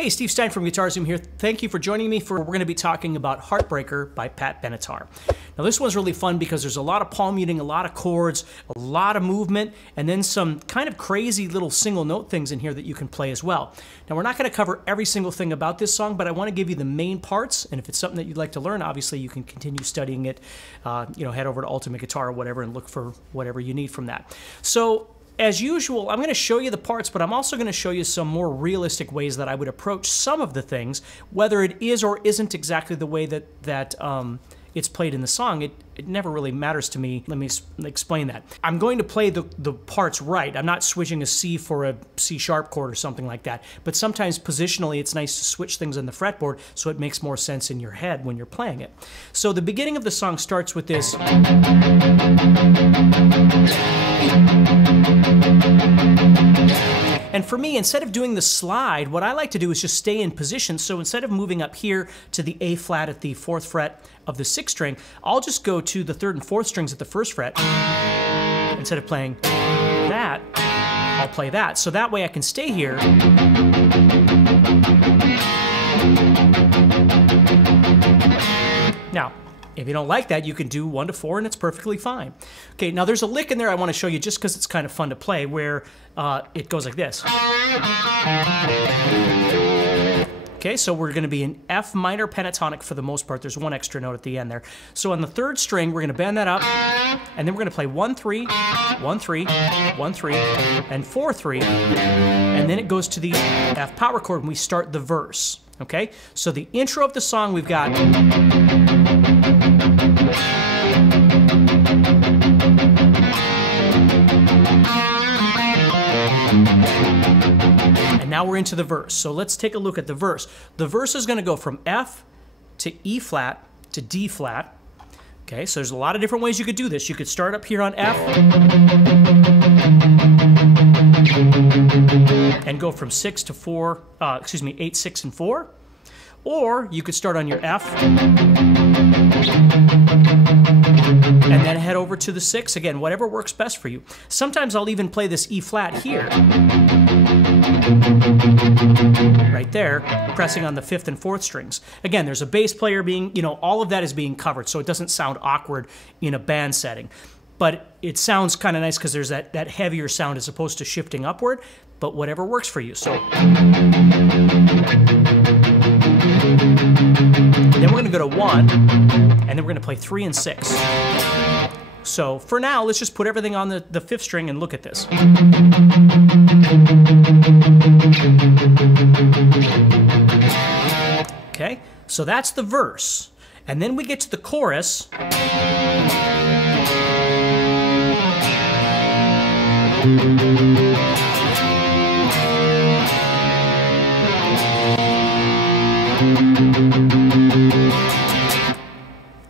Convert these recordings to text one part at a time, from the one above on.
Hey, Steve Stine from GuitarZoom here. Thank you for joining me we're going to be talking about Heartbreaker by Benatar. Now this one's really fun because there's a lot of palm muting, a lot of chords, a lot of movement, and then some kind of crazy little single note things in here that you can play as well. Now we're not going to cover every single thing about this song, but I want to give you the main parts, and if it's something that you'd like to learn, obviously you can continue studying it, head over to Ultimate Guitar or whatever and look for whatever you need from that. So, as usual, I'm going to show you the parts, but I'm also going to show you some more realistic ways that I would approach some of the things, whether it is or isn't exactly the way that it's played in the song. It never really matters to me. Let me explain that. I'm going to play the parts right. I'm not switching a C for a C sharp chord or something like that, but sometimes positionally it's nice to switch things on the fretboard so it makes more sense in your head when you're playing it. So the beginning of the song starts with this. And for me, instead of doing the slide, what I like to do is just stay in position. So instead of moving up here to the A flat at the 4th fret of the 6th string, I'll just go to the 3rd and 4th strings at the 1st fret. Instead of playing that, I'll play that. So that way I can stay here. Now, if you don't like that, you can do 1 to 4 and it's perfectly fine. Okay, now there's a lick in there I want to show you just because it's kind of fun to play where it goes like this. Okay, so we're going to be in F minor pentatonic for the most part. There's one extra note at the end there. So on the 3rd string, we're going to bend that up, and then we're going to play 1 3, 1 3, 1 3, and 4 3, and then it goes to the F power chord and we start the verse. Okay, so the intro of the song we've got. And now we're into the verse. So let's take a look at the verse. The verse is going to go from F to E flat to D flat. Okay, so there's a lot of different ways you could do this. You could start up here on F and go from 6 to 4, 8, 6, and 4. Or you could start on your F and then head over to the 6. Again, whatever works best for you. Sometimes I'll even play this E flat here. Right there, pressing on the 5th and 4th strings. Again, there's a bass player being, all of that is being covered, so it doesn't sound awkward in a band setting. But it sounds kind of nice because there's that heavier sound as opposed to shifting upward, but whatever works for you. So then we're going to go to 1, and then we're going to play 3 and 6. So for now, let's just put everything on the 5th string and look at this. Okay, so that's the verse. And then we get to the chorus.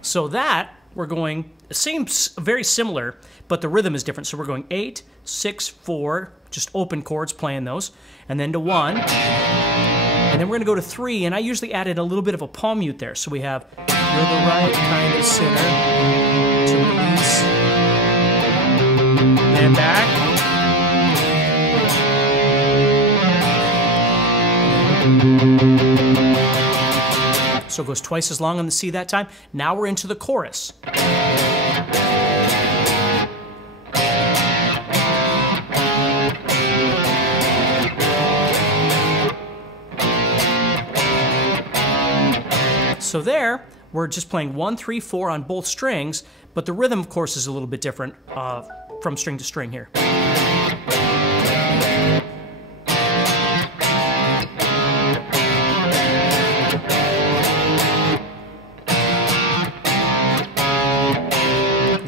So that, we're going, seems very similar, but the rhythm is different. So we're going 8, 6, 4, just open chords, playing those, and then to 1. And then we're going to go to 3, and I usually added a little bit of a palm mute there. So we have, you're the right kind of sinner to release, and back. So it goes twice as long on the C that time. Now we're into the chorus. So there, we're just playing 1, 3, 4 on both strings, but the rhythm, of course, is a little bit different from string to string here.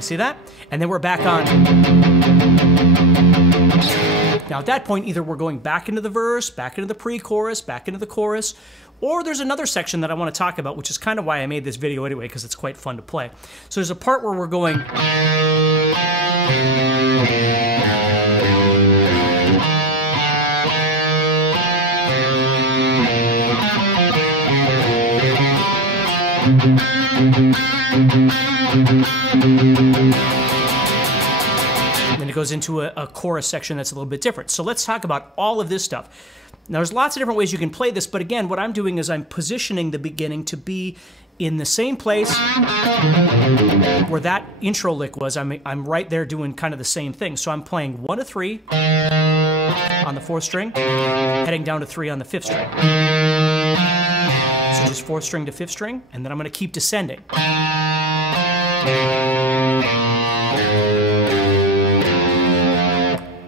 See that? And then we're back on. Now at that point, either we're going back into the verse, back into the pre-chorus, back into the chorus, or there's another section that I want to talk about, which is kind of why I made this video anyway, because it's quite fun to play. So there's a part where we're going. Then it goes into a chorus section that's a little bit different. So let's talk about all of this stuff. Now, there's lots of different ways you can play this, but again, what I'm doing is I'm positioning the beginning to be in the same place where that intro lick was. I'm right there doing kind of the same thing. So I'm playing 1 to 3 on the 4th string, heading down to 3 on the 5th string. So just 4th string to 5th string, and then I'm going to keep descending.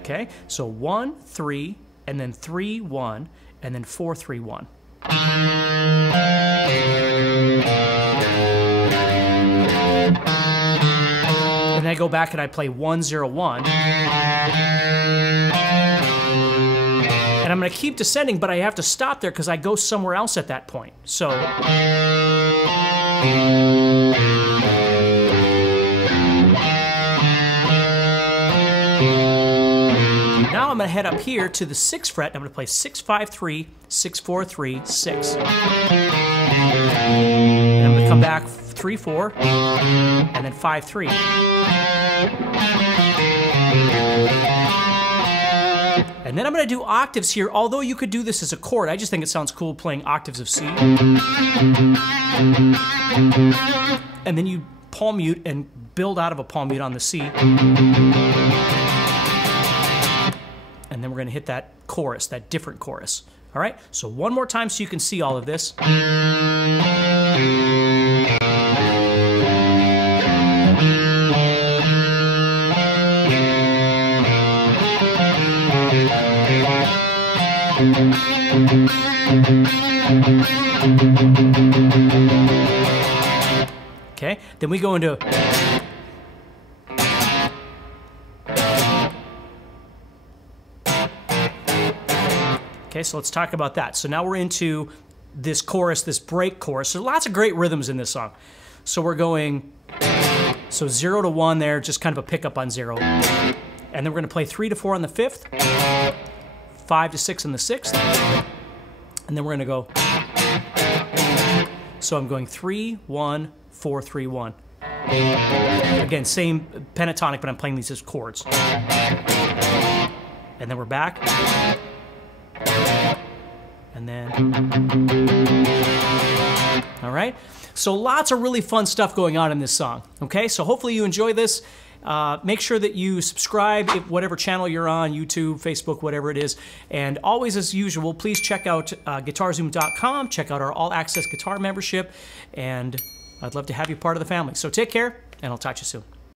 Okay, so 1, 3, and then 3, 1, and then 4, 3, 1. And then I go back and I play 1, 0, 1. And I'm going to keep descending, but I have to stop there because I go somewhere else at that point. So now I'm going to head up here to the 6th fret, and I'm going to play 6, 5, 3, 6, 4, 3, 6. And I'm going to come back 3, 4, and then 5, 3. And then I'm going to do octaves here, although you could do this as a chord. I just think it sounds cool playing octaves of C. And then you palm mute and build out of a palm mute on the C. And then we're going to hit that chorus, that different chorus. All right? So one more time so you can see all of this. Okay, then we go into okay, so let's talk about that. So now we're into this chorus, this break chorus. So lots of great rhythms in this song. So we're going, so 0 to 1 there, just kind of a pickup on 0. And then we're going to play 3 to 4 on the 5th, 5 to 6 on the 6th, and then we're going to go, so I'm going 3, 1, 4, 3, 1. Again, same pentatonic, but I'm playing these as chords. And then we're back. And then, all right? So lots of really fun stuff going on in this song, okay? So hopefully you enjoy this. Make sure that you subscribe, if whatever channel you're on, YouTube, Facebook, whatever it is. And always, as usual, please check out guitarzoom.com, check out our all-access guitar membership, and I'd love to have you part of the family. So take care, and I'll talk to you soon.